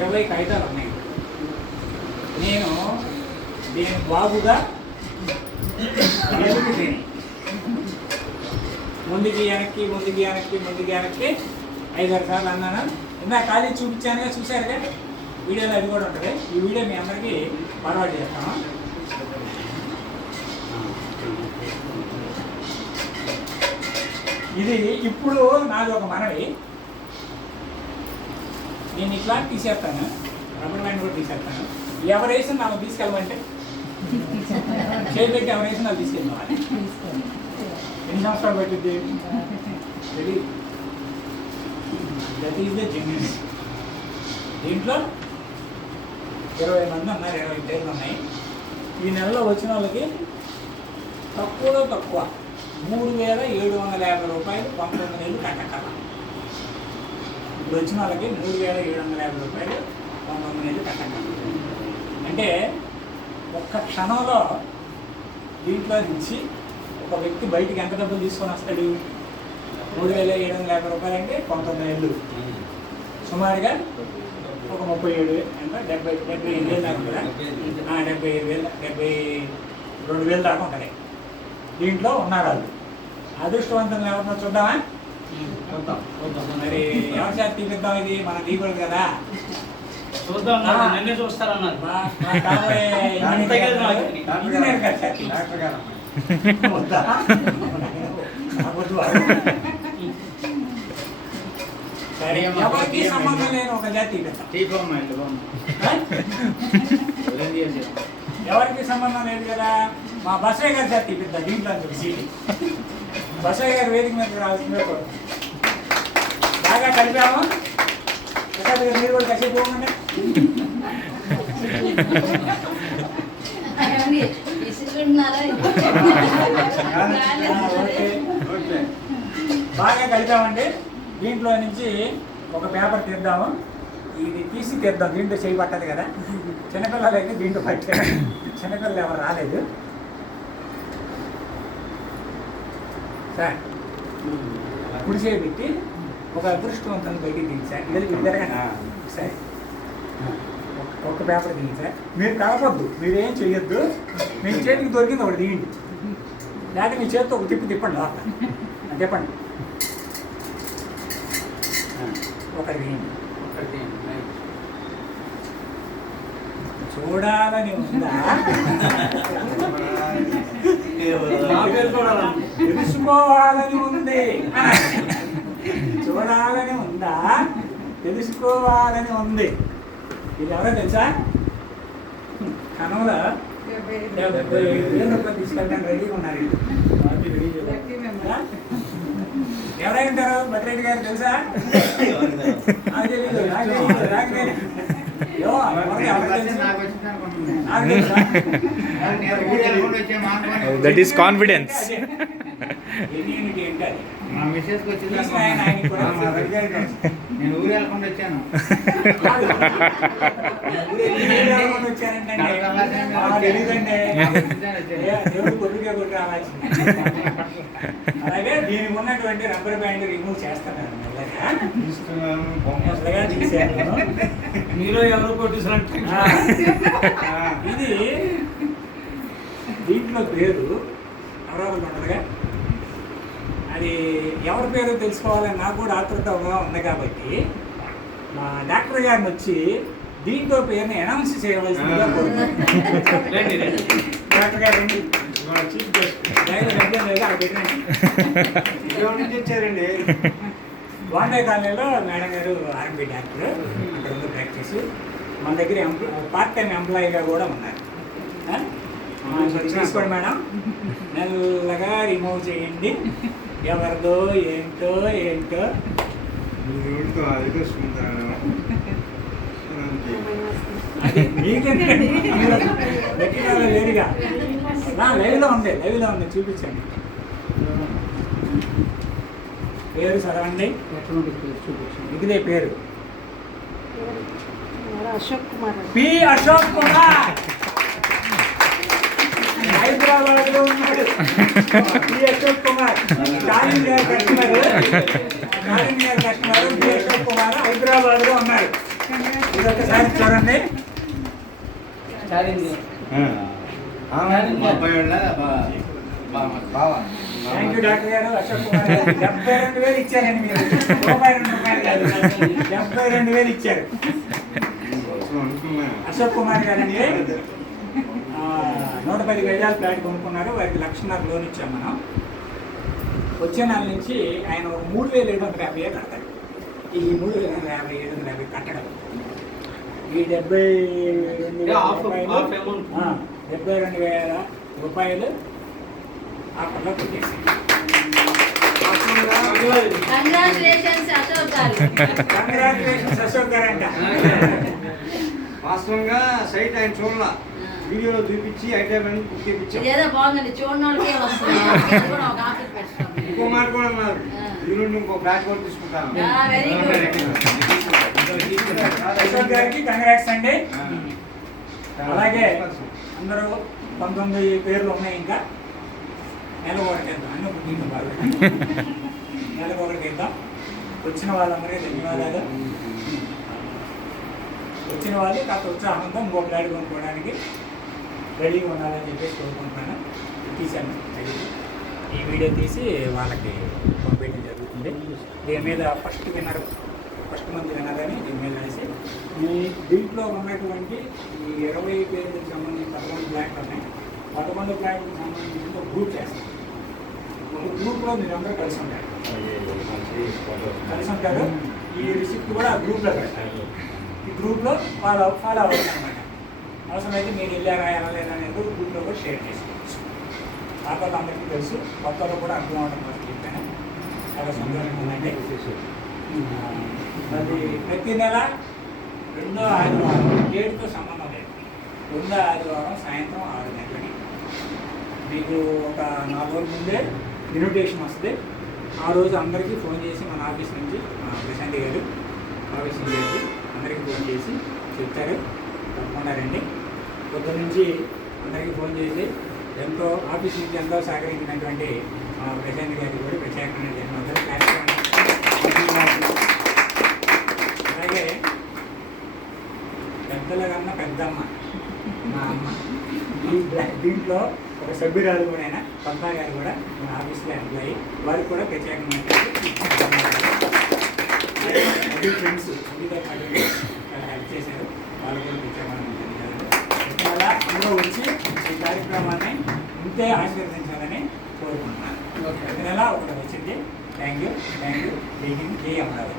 20 కాగితాలు ఉన్నాయి. నేను దీని బాబుగా ముందుకి వెనక్కి 5-6 సార్లు అన్నాను. ఇందాక ఖాళీ చూపించానుగా, చూశారుగా వీడియోలో, అది కూడా ఉంటుంది. ఈ వీడియో మీ అందరికీ ఫార్వర్డ్ చేస్తాము. ఇది ఇప్పుడు నాది ఒక మనవి. నేను ఇట్లా తీసేస్తాను, రబ్బర్ బ్యాండ్ కూడా తీసేస్తాను. ఎవరేసి నాకు తీసుకెళ్ళమంటే చేతి పెట్టి ఎవరేసి నాకు తీసుకెళ్ళాలి. ఎన్ని సంవత్సరాలు పట్టింది? That is the genuine. దీంట్లో 20 మంది ఉన్నారు, 20 పేర్లు ఉన్నాయి. ఈ నెలలో వచ్చిన వాళ్ళకి తక్కువలో తక్కువ 3,750 రూపాయలు 19 నెలలు కట్టగల. ఇప్పుడు వచ్చిన వాళ్ళకి 3,750 రూపాయలు 19 నెలలు కట్టగల. అంటే ఒక్క క్షణంలో దీంట్లో నుంచి ఒక వ్యక్తి బయటికి ఎంత డబ్బులు తీసుకొని వస్తాడు? 3,750 రూపాయలు అంటే 19 నెలలు, సుమారుగా ఒక 37 ఎంత 75,000 దాకా ఉంటుందా? 72,000 దాకా ఉంటుంది. దీంట్లో ఉన్నారు వాళ్ళు. అదృష్టవంతులు ఎవరినో చూద్దామా? మరి ఎవరి చేత తీపిద్దాం? ఇది మనం తీయకూడదు కదా. చూస్తారన్నారు. సరే, ఎవరికి సంబంధం లేని ఒక జాతి ఎవరికి సంబంధం లేదు కదా. మా బసయ్య గారి జాతి తీపిద్దాం దీంట్లో అని చెప్పి. బసయ్య గారు వేదిక మీద రావాల్సిందే. బాగా కలిపాము. మీరు కూడా కలిసి పోమండి. బాగా కలిపామండి. దీంట్లో నుంచి ఒక పేపర్ తీద్దాము. ఇది తీసి తీద్దాం. దీంట్లో చేయి పట్టదు కదా. చిన్నపిల్లలు అయితే దీంట్లో పట్టారు. చిన్నపిల్లలు ఎవరు రాలేదు సార్. కుడి చేయి పెట్టి ఒక అదృష్టవంతాన్ని బయటికి దిగి సార్. ఇది జరగండి సార్. ఒక్క పేపర్ దిగి సార్. మీరు కలపద్దు, మీరేం చెయ్యొద్దు. మీ చేతికి దొరికింది ఒకటి దిగింది. లేకపోతే మీ చేతితో ఒక తిప్పండి లోపల. తిప్పండి. ఒకటి దిగింది. చూడాలని ఉందా? తెలుసుకోవాలని ఉంది. చూడాలని ఉందా? తెలుసుకోవాలని ఉంది. ఇది ఎవరో తెలుసా? కనుమలో 75,000 రూపాయలు తీసుకెళ్ళడానికి రెడీగా ఉన్నారు. ఎవరై ఉంటారు? భద్రెడ్డి గారు తెలుసా? That is confidence. మా మిస్సెస్ వచ్చింది. నేను ఊరు వెళ్ళకుండా వచ్చాను. అలాగే దీనికి ఉన్నటువంటి రబ్బర్ బ్యాండ్ రిమూవ్ చేస్తాను. మీలో ఎవరు కొట్టించినట్టు. ఇది దీంట్లో పేరు అమరావతి ఉంటుందిగా. అది ఎవరి పేరు తెలుసుకోవాలని నాకు కూడా ఆతృతగా ఉంది. కాబట్టి మా డాక్టర్ గారిని వచ్చి దీంట్లో పేరుని అనౌన్స్ చేయవలసిందిగా కోరుతున్నాను. డాక్టర్ గారు చీఫ్ గెస్ట్ వచ్చారండి. బాండే కాలనీలో మేడం గారు ఆర్ఎంపీ డాక్టర్, అక్కడ ఉంది ప్రాక్టీస్. మన దగ్గర పార్ట్ టైం ఎంప్లాయీగా కూడా ఉన్నారు. తీసుకోండి మేడం, మెల్లగా రిమూవ్ చేయండి. ఎవరిదో ఏంటో అది మీకంటే లేదుగా. లైవ్లో ఉంది చూపించండి. పేరు చదవండి. ఇదే పేరు పి అశోక్ కుమార్. హైదరాబాద్లో ఉన్నాడు. పి అశోక్ కుమార్ స్టాలిన్ గారి కస్టమర్. పి అశోక్ కుమార్ హైదరాబాద్లో ఉన్నారు. ఇది ఒకసారి చూడండి. మా అబ్బాయి వాళ్ళ బావ. థ్యాంక్ యూ డాక్టర్ గారు. అశోక్ కుమార్ గారు 72,000 ఇచ్చారండి మీరు. రూపాయలు కాదు, 72,000 ఇచ్చారు. అశోక్ కుమార్ గారు అండి 110 గజాల ఫ్లాట్ కొనుక్కున్నారు. వారికి 1,00,000 లోన్ ఇచ్చాం మనం. వచ్చే నెల నుంచి ఆయన 3,750 కడతారు. ఈ 3,750 కట్టడం ఈ 72,000 రూపాయలు ఆఫర్లో కొట్టేసి కంగ్రాచులేషన్స్ అశోక్ గారు. కంగ్రాచులేషన్స్ అశోక్ గారు అంట. వాస్తవంగా సైట్ ఆయన చూడాల వీడియోలో చూపించి ఐటమ్ అని బుక్ చేయించాం. ఇదేదో బాగుందండి, చూడని వాళ్ళకే వస్తుంది. అది కూడా ఒక ఆఫర్ పెట్టాం. ఇంకో మాట కూడా అన్నారు, ఈ నుండి ఇంకో ఫ్లాట్ కూడా తీసుకుంటాను. Very good. అశోక్ గారికి కంగ్రాట్స్ అండి. అలాగే అందరూ 19 పేర్లు ఉన్నాయి. ఇంకా నెలకు ఒకటి ఇద్దాం. అన్నీ బుకింగ్ బాగా నెలకు ఒకటి ఇద్దాం. వచ్చిన వాళ్ళందరికీ ధన్యవాదాలు. వచ్చిన వాళ్ళు కాస్త ఉత్సాహంతో ఇంకో ఫ్లాట్ కొనుక్కోవడానికి రెడీగా ఉండాలని చెప్పేసి కోరుకుంటున్నాను. తీశాను ఈ వీడియో తీసి వాళ్ళకి పంపించడం జరుగుతుంది. దీని మీద ఫస్ట్ మంత్ విన్నర్ అని దీని మీద వేసి ఈ దీంట్లో ఉన్నటువంటి ఈ 20 పేర్లకు సంబంధించి 11 ఫ్లాట్లు ఉన్నాయి. 11 ఫ్లాట్లకు సంబంధించి ఒక గ్రూప్ చేస్తాం. ఒక గ్రూప్లో మీరు అందరూ కలిసి ఉంటారు. ఈ రిసిప్ట్ కూడా ఆ గ్రూప్లో పెడతారు. ఈ గ్రూప్లో ఫాలో అవ్వాలి అనమాట. అవసరమైతే మీరు వెళ్ళారా వెళ్ళలేదా అనేది గ్రూప్లో కూడా షేర్ చేసుకోవచ్చు. పాత అందరికీ తెలుసు, కొత్తలో కూడా అర్థం అవడం కోసం చెప్పాను. చాలా సంతోషంగా ఉందండి. అది ప్రతి నెల 2వ ఆదివారం డేట్తో సంబంధం లేదు. 2వ ఆదివారం సాయంత్రం 6 గంటలకి మీకు ఒక 4 రోజుల ముందే ఇన్విటేషన్ వస్తుంది. ఆ రోజు అందరికీ ఫోన్ చేసి మన ఆఫీస్ నుంచి ప్రశాంతి గారు ఆఫీస్ నుంచి అందరికీ ఫోన్ చేసి చెప్తారు. తప్పకుండా రండి. పొద్దు నుంచి అందరికీ ఫోన్ చేసి ఎంతో ఆఫీస్ నుంచి ఎంతో సహకరించినటువంటి ప్రశాంతి గారికి కూడా ప్రత్యేకమైన ధన్యవాదాలు. అలాగే పెద్దల కన్నా పెద్దమ్మ మా అమ్మ దీంట్లో ఒక సభ్యురాలు కూడా అయినా పద్మా గారు కూడా మన ఆఫీస్లో ఎంప్లాయీ. వారికి కూడా ప్రత్యేకమైన ఫ్రెండ్స్ సంగీత పాటలు చాలా హెల్ప్ చేశారు. వాళ్ళు కూడా ప్రత్యేకమైన ధన్యవాదాలు. అందరూ వచ్చి ఈ కార్యక్రమాన్ని ఇంతే ఆశీర్వదించాలని కోరుకుంటున్నాను. ప్రతి నెల ఒకటి వచ్చింది. Thank you. జై హింద్, జై అమరావతి.